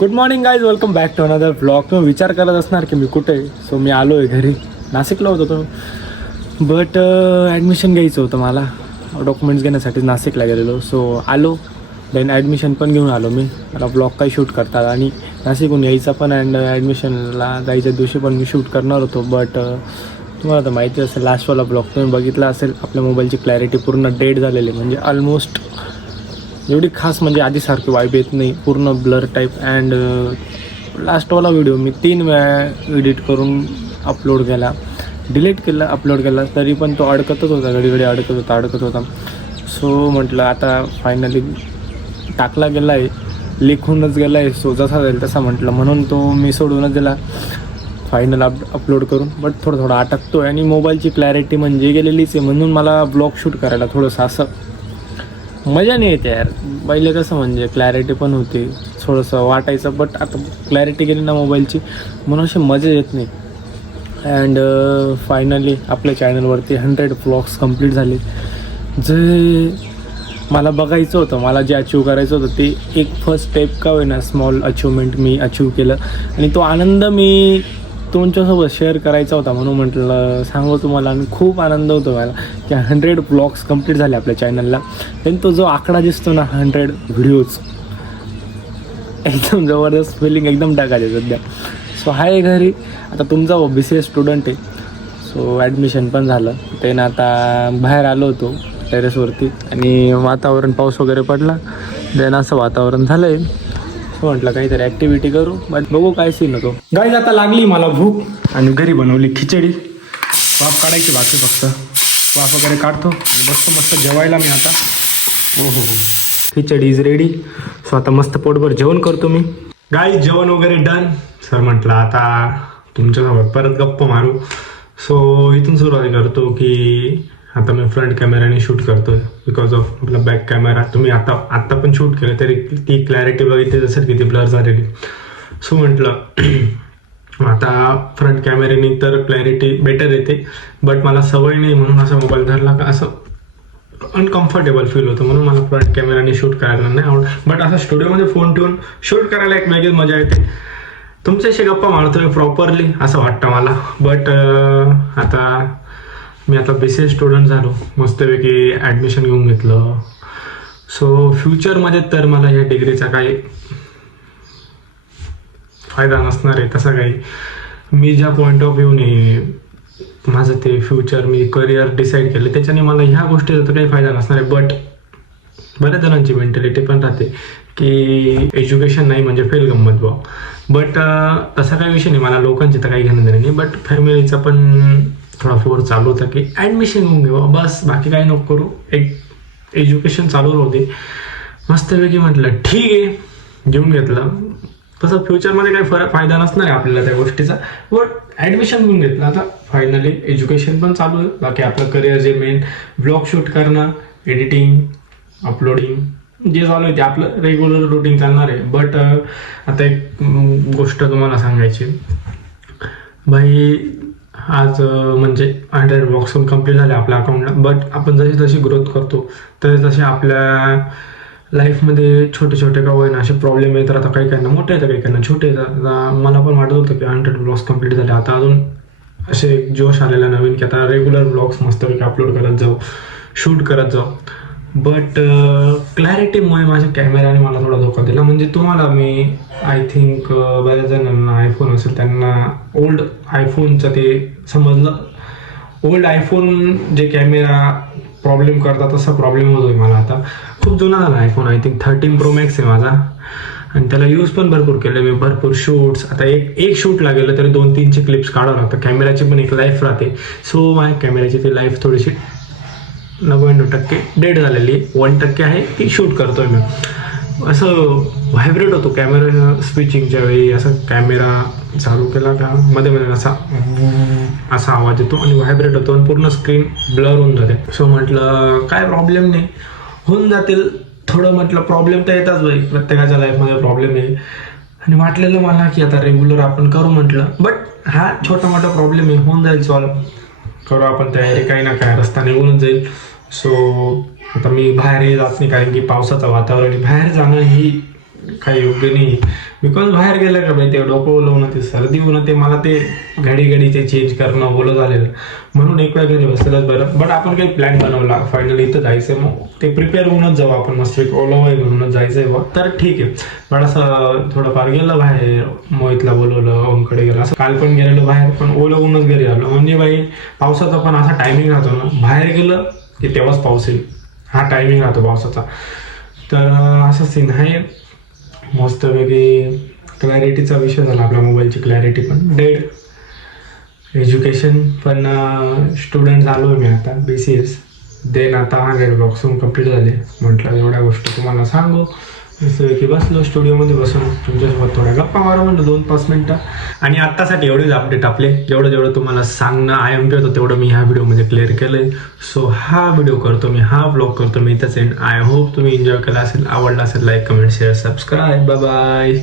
Good morning guys, welcome back to another blog. तुम्ही विचार करत असणार की मी कुठे आहे. सो मी आलो आहे घरी. नाशिकला होतो तो, बट ॲडमिशन घ्यायचं होतं मला. डॉक्युमेंट्स घेण्यासाठी नाशिकला गेलेलो. सो आलो, देन ॲडमिशन पण घेऊन आलो मी. मला ब्लॉग काही शूट करतात आणि नाशिकहून यायचा पण अँड ॲडमिशनला जायच्या दिवशी पण मी शूट करणार होतो. बट तुम्हाला तर माहिती असेल, लास्टवाला ब्लॉग तुम्ही बघितला असेल. आपल्या मोबाईलची क्लॅरिटी पूर्ण डेड झालेली, म्हणजे ऑलमोस्ट एवढी खास म्हणजे आधीसारखी वाईब येत नाही. पूर्ण ब्लर टाईप. अँड लास्टवाला व्हिडिओ मी 3 वेळा एडिट करून अपलोड केला, डिलीट केला, अपलोड केला, तरी पण तो अडकतच होता. घडी अडकत होता. सो म्हटलं आता फायनली टाकला गेला आहे, लिखूनच गेला आहे. सो जसा जाईल तसा म्हटलं, म्हणून तो मी सोडूनच दिला फायनल अपलोड करून. बट थोडा अटकतो आहे आणि मोबाईलची क्लॅरिटी म्हणजे गेलेलीच आहे. म्हणून मला ब्लॉग शूट करायला थोडंसं असं मजा नाही येते यार. पहिले कसं म्हणजे क्लॅरिटी पण होती, थोडंसं वाटायचं. बट आता क्लॅरिटी गेली ना मोबाईलची, म्हणून अशी मजा येत नाही. अँड फायनली आपल्या चॅनलवरती 100 व्लॉग्स कंप्लीट झाले. जे मला बघायचं होतं, मला जे अचीव करायचं होतं, ते एक फर्स्ट स्टेप का होईना स्मॉल अचिव्हमेंट मी अचीव केलं. आणि तो आनंद मी तुमच्यासोबत शेअर करायचा होता, म्हणून म्हटलं सांगू तुम्हाला. आणि खूप आनंद होतो मला की 100 ब्लॉग्स कंप्लीट झाले आपल्या चॅनलला. पण तो जो आकडा दिसतो ना, 100 व्हिडिओज, एकदम जबरदस्त फिलिंग, एकदम टाकायचे सध्या. सो आहे घरी आता. तुमचा BCA स्टुडंट आहे. सो ॲडमिशन पण झालं. त्यानं आता बाहेर आलो होतो टेरेसवरती आणि वातावरण, पाऊस वगैरे पडला. देन असं वातावरण झालं आहे. सो म्हटलं काहीतरी ॲक्टिव्हिटी करू, बट बघू काय सीन होतो. गाईज आता लागली मला भूक आणि घरी बनवली खिचडी. वाफ काढायची बाकी, फक्त वाफ वगैरे काढतो आणि मस्त जेवायला मी आता. हो, खिचडी इज रेडी. सो आता मस्त पोटभर जेवण करतो मी. गाईज जेवण वगैरे डन. सर म्हटलं आता तुमच्यासोबत परत गप्पा मारू. सो इथून सुरुवात करतो की आता मी फ्रंट कॅमेराने शूट करतोय, बिकॉज ऑफ आपला बॅक कॅमेरा. तुम्ही आत्ता पण शूट केलं तरी ती क्लॅरिटी बघितली असेल किती ब्लर झालेली. सो म्हटलं आता फ्रंट कॅमेऱ्याने तर क्लॅरिटी बेटर येते, बट मला सवय नाही म्हणून असा मोबाईल धरला का असं अनकम्फर्टेबल फील होतं. म्हणून मला फ्रंट कॅमेराने शूट करायला नाही आवडत. बट असं स्टुडिओमध्ये फोन ठेवून शूट करायला एक वेगळीच मजा येते. तुमच्याशी गप्पा मारतोय प्रॉपरली असं वाटतं मला. बट मी आता BCA स्टुडंट झालो, मस्तपैकी ॲडमिशन घेऊन घेतलं. सो फ्युचरमध्ये तर मला या डिग्रीचा काही फायदा नसणार आहे तसा काही. मी ज्या पॉईंट ऑफ व्ह्यूने माझं ते फ्युचर, मी करिअर डिसाईड केलं, त्याच्याने मला ह्या गोष्टीचा तर काही फायदा नसणार आहे. बट बऱ्याच जणांची मेंटॅलिटी पण राहते की एज्युकेशन नाही म्हणजे फेल गंमत बा. बट तसा काही विषय नाही. मला लोकांची तर काही घेणं देणं नाही. बट फॅमिलीचा पण थोडा फोर्स चालू होता की ॲडमिशन घेऊन घेऊ बस, बाकी काही नको करू, एक एज्युकेशन चालू राहू दे. मस्तपैकी म्हटलं ठीक आहे, घेऊन घेतलं. तसं फ्युचरमध्ये काही फायदा नसणार आहे आपल्याला त्या गोष्टीचा, बट ॲडमिशन घेऊन घेतलं. आता फायनली एज्युकेशन पण चालू आहे. बाकी आपलं करिअर जे मेन ब्लॉग शूट करणं, एडिटिंग, अपलोडिंग जे चालू आहे ते आपलं रेग्युलर रुटीन चालणार आहे. बट आता एक गोष्ट तुम्हाला सांगायची भाई. आज म्हणजे 100 ब्लॉग्स पण कंप्लीट झाले आपल्या अकाउंटला. बट आपण जशी ग्रोथ करतो तसे आपल्या लाईफमध्ये छोटे का होईना असे प्रॉब्लेम येतात. आता काही काहींना मोठे येतात, काही काहींना छोटे येतात. मला पण वाटत होतं की 100 ब्लॉग्स कंप्लीट झाले, आता अजून असे जोश आलेला नवीन की आता रेग्युलर ब्लॉग्स मस्तपैकी अपलोड करत जाऊ, शूट करत जाऊ. बट क्लॅरिटीमुळे माझ्या कॅमेराने मला थोडा धोका दिला. म्हणजे तुम्हाला मी आय थिंक बऱ्याच जणांना आयफोन असेल त्यांना ओल्ड आयफोनचं ते समजलं. ओल्ड आयफोन जे कॅमेरा प्रॉब्लेम करतात तसा प्रॉब्लेम होतोय मला. आता खूप जुना झाला iPhone, I think 13 Pro Max आहे माझा. आणि त्याला यूज पण भरपूर केलं मी, भरपूर शूट्स. आता एक शूटला गेलं तरी 2-3चे क्लिप्स काढावं लागतं. कॅमेराची पण एक लाईफ राहते. सो माझ्या कॅमेऱ्याची ती लाईफ थोडीशी 99% डेड झालेली आहे. 1% आहे ती शूट करतोय मी. असं व्हायब्रेट होतो कॅमेरा स्विचिंगच्या वेळी. असं कॅमेरा चालू केला का मध्ये असा आवाज येतो आणि व्हायब्रेट होतो आणि पूर्ण स्क्रीन ब्लर होऊन जाते. सो म्हटलं काय प्रॉब्लेम नाही, होऊन जातील. थोडं म्हटलं प्रॉब्लेम तर येतात बाई, प्रत्येकाच्या लाईफमध्ये प्रॉब्लेम आहे. आणि वाटलेलं मला की आता रेग्युलर आपण करू म्हटलं. बट हा छोटा मोठा प्रॉब्लेम आहे, होऊन जाईल सॉल्व. करू आपण तयारी, काही ना काय रस्ता निघूनच जाईल. सो आता मी बाहेरही जात नाही कारण की पावसाचं वातावरण आहे. बाहेर जाणं ही काही योग्य नाही. बिकॉज बाहेर गेलं का बाई ते डोकं ओलं होणं, ते सर्दी होणं, ते मला ते घडी ते चेंज करणं ओलं झालेलं, म्हणून एक वेळा घरी बसलेलंच बरं. बट आपण काही प्लॅन बनवला फायनली इथं जायचं, मग ते प्रिपेअर होऊनच जाऊ आपण, मस्त एक ओलं वय म्हणूनच जायचंय बा, तर ठीक आहे. पण असं थोडंफार गेलं बाहेर, मोहितला बोलवलं, ओमकडे गेलं, असं काल पण गेलेलो बाहेर, पण ओलं होऊनच घरी आलो. म्हणजे बाई पावसाचा पण असा टायमिंग राहतो ना, बाहेर गेलं की तेव्हाच पाऊस येईल, हा टायमिंग राहतो पावसाचा. तर असं सीन आहे. मस्तपैकी क्लॅरिटीचा विषय झाला आपल्या मोबाईलची क्लॅरिटी पण डेड. एज्युकेशन पण स्टुडंट झालो आहे मी आता BCS. देन आता 100 ब्लॉक्स कंप्लीट झाले. म्हटलं एवढ्या गोष्टी तुम्हाला सांगू. मस्तपैकी बसलो स्टुडिओमध्ये बसून तुमच्यासोबत थोड्या गप्पा मारू म्हणलं 2-5 मिनटं. आणि आत्तासाठी एवढेच अपडेट आपले. जेवढं तुम्हाला सांगणं IMP होतं तेवढं मी ह्या व्हिडिओमध्ये क्लिअर केलंय. सो हा व्हिडिओ करतो मी, हा ब्लॉग करतो मी इथंच एंड. आय होप तुम्ही एन्जॉय केला असेल, आवडला असेल. Like, comment, share, subscribe. Bye bye.